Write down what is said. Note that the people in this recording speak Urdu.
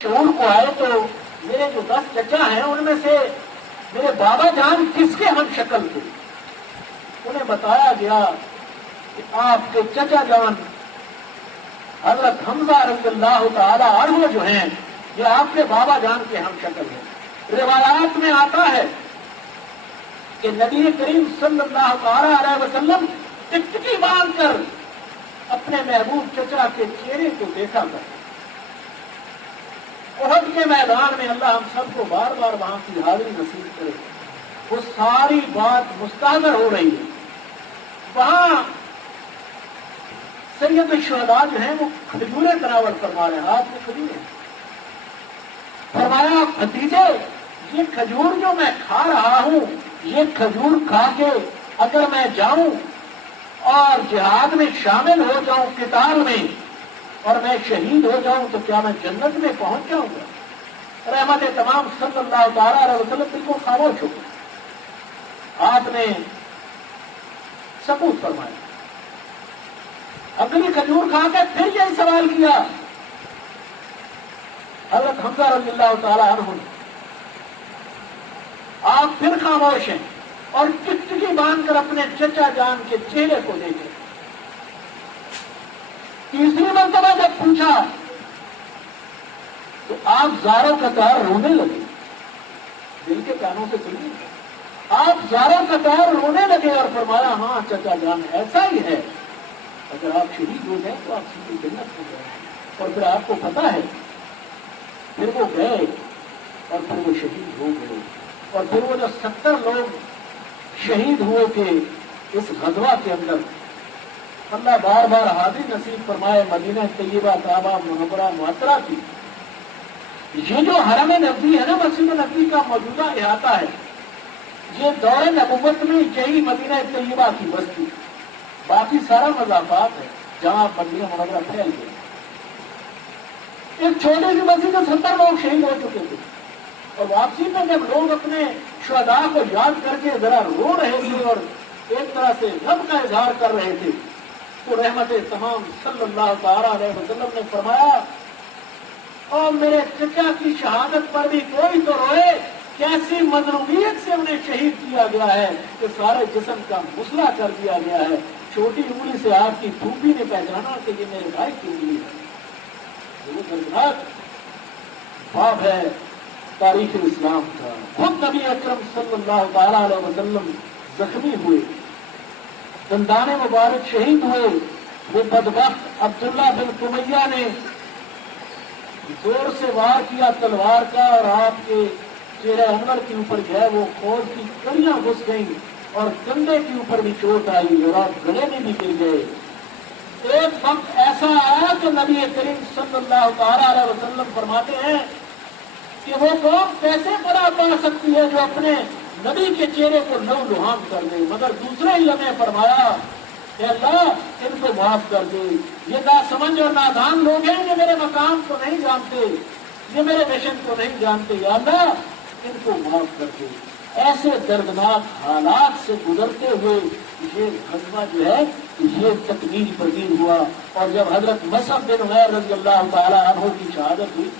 شعور کو آئے تو میرے جو 10 چچا ہیں ان میں سے میرے بابا جان کس کے ہم شکل تھے. انہیں بتایا گیا کہ آپ کے چچا جان حضرت حمزہ رضی اللہ تعالی عنہ جو ہیں یہ آپ کے بابا جان کے ہم شکل ہیں. روایات میں آتا ہے کہ نبی کریم صلی اللہ تعالی علیہ وسلم ٹکٹکی باندھ کر اپنے محبوب چچا کے چہرے کو دیکھا کرتے. احد کے میدان میں اللہ ہم سب کو بار بار وہاں کی حاضری نصیب کرے. وہ ساری بات مستحضر ہو رہی ہے. وہاں سید الشہداء جو ہیں وہ کھجوریں تناول فرما رہے ہیں. ہاتھ میں کھجوریں. فرمایا بھتیجے یہ کھجور جو میں کھا رہا ہوں یہ کھجور کھا کے اگر میں جاؤں اور جہاد میں شامل ہو جاؤں قتال میں اور میں شہید ہو جاؤں تو کیا میں جنت میں پہنچ جاؤں گا؟ رحمت تمام صلی اللہ تعالی علیہ وسلم بالکل خاموش ہو گئے. آپ نے ثبوت فرمایا. اگلی کھجور کھا کے پھر یہی سوال کیا حضرت حمزہ رضی اللہ تعالی عنہ. آپ پھر خاموش ہیں اور ٹکٹکی باندھ کر اپنے چچا جان کے چہرے کو دیکھے. تیسری مرتبہ جب پوچھا تو آپ زاروں قطار رونے لگے. دل کے کانوں سے سنیے. آپ زاروں قطار رونے لگے اور فرمایا ہاں چچا جان ایسا ہی ہے. اگر آپ شہید ہو جائیں تو آپ سیدھی جنت ہو جائیں. اور پھر آپ کو پتا ہے پھر وہ گئے اور پھر وہ شہید ہو گئے. اور پھر وہ جو 70 لوگ شہید ہوئے تھے اس غزوہ کے اندر اللہ بار بار حاضری نصیب فرمائے مدینہ طیبہ کعبہ منورہ معطرہ کی. یہ جو حرم نبوی ہے نا مسجد نبوی کا موجودہ احاطہ ہے یہ دور نبوت میں یہی مدینہ طیبہ کی بستی. باقی سارا مضافات ہے جہاں مدینہ منورہ پھیل گئے. ایک چھوٹی سی بستی میں 70 لوگ شہید ہو چکے تھے. اور واپسی میں جب لوگ اپنے شہداء کو یاد کر کے ذرا رو رہے تھے اور ایک طرح سے غم کا اظہار کر رہے تھے تو رحمت تمام صلی اللہ تعالی علیہ وسلم نے فرمایا اور میرے چچا کی شہادت پر بھی کوئی تو روئے. کیسی مظلومیت سے انہیں شہید کیا گیا ہے کہ سارے جسم کا مسئلہ کر دیا گیا ہے. چھوٹی انگلی سے آپ کی پھوپھی نے پہچانا کہ یہ میرے بھائی کی انگلی ہے. وہ دردناک باب ہے تاریخ اسلام کا. خود نبی اکرم صلی اللہ تعالی علیہ وسلم زخمی ہوئے دندان مبارک شہید ہوئے. وہ بدبخت عبداللہ بن کمیہ نے زور سے وار کیا تلوار کا اور آپ کے چہرہ انور کے اوپر گئے. وہ فوج کی کڑیاں گھس گئیں اور کندھے کے اوپر بھی چوٹ آئی اور آپ گلے میں بھی گر گئے. ایک وقت ایسا آیا کہ نبی کریم صلی اللہ تعالی علیہ وسلم فرماتے ہیں کہ وہ قوم کیسے بڑا پا سکتی ہے جو اپنے نبی کے چہرے کو لو لہام کر دے. مگر دوسرے ہی لمحے فرمایا کہ اللہ ان کو معاف کر دے. یہ ناسمجھ اور نادان لوگ ہیں یہ میرے مقام کو نہیں جانتے یہ میرے مشن کو نہیں جانتے. یا اللہ ان کو معاف کر دے. ایسے دردناک حالات سے گزرتے ہوئے یہ غزوہ جو ہے یہ تکمیل پذیر ہوا. اور جب حضرت مصعب بن عمیر رضی اللہ تعالی عنہ کی شہادت ہوئی